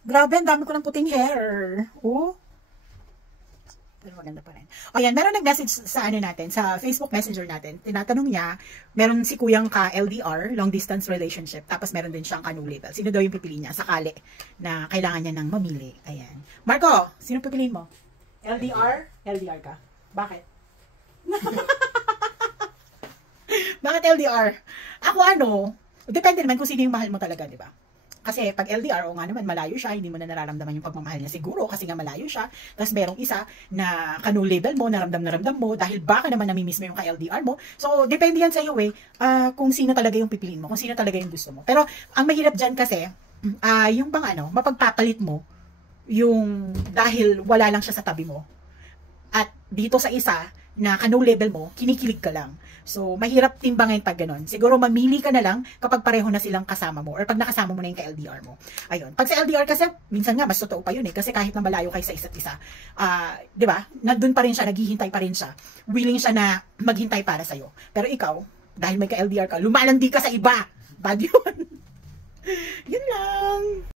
Grabe, ang dami ko ng puting hair. Oh. Pero maganda pa rin. O yan, meron nag-message sa ano natin, sa Facebook Messenger natin. Tinatanong niya, meron si kuyang ka LDR, long distance relationship, tapos meron din siyang kanu label. Sino daw yung pipili niya sakali na kailangan niya ng mamili? Ayan. Marco, sino pipiliin mo? LDR? LDR ka. Bakit? Bakit LDR? Ako ano, depende naman kung sino yung mahal mo talaga, di ba? Kasi pag LDR, o nga naman, malayo siya, hindi mo na nararamdaman yung pagmamahal niya siguro kasi nga malayo siya. Tapos merong isa na kanu label mo, naramdam mo, dahil baka naman namimiss mo yung ka-LDR mo. So, depende yan sa iyo kung sino talaga yung pipiliin mo, kung sino talaga yung gusto mo. Pero, ang mahirap dyan kasi, yung bang ano, mapagpapalit mo, yung dahil wala lang siya sa tabi mo. At dito sa isa, na kanu label mo, kinikilig ka lang. So, mahirap timbangin pag ganun. Siguro mamili ka na lang kapag pareho na silang kasama mo or pag nakasama mo na yung ka-LDR mo. Ayun. Pag sa LDR kasi, minsan nga, mas totoo pa yun kasi kahit na malayo kayo sa isa't isa, di ba? Nandun pa rin siya, naghihintay pa rin siya. Willing siya na maghintay para sa'yo. Pero ikaw, dahil may ka-LDR ka, lumalandi ka sa iba. Bad yun. Yun lang.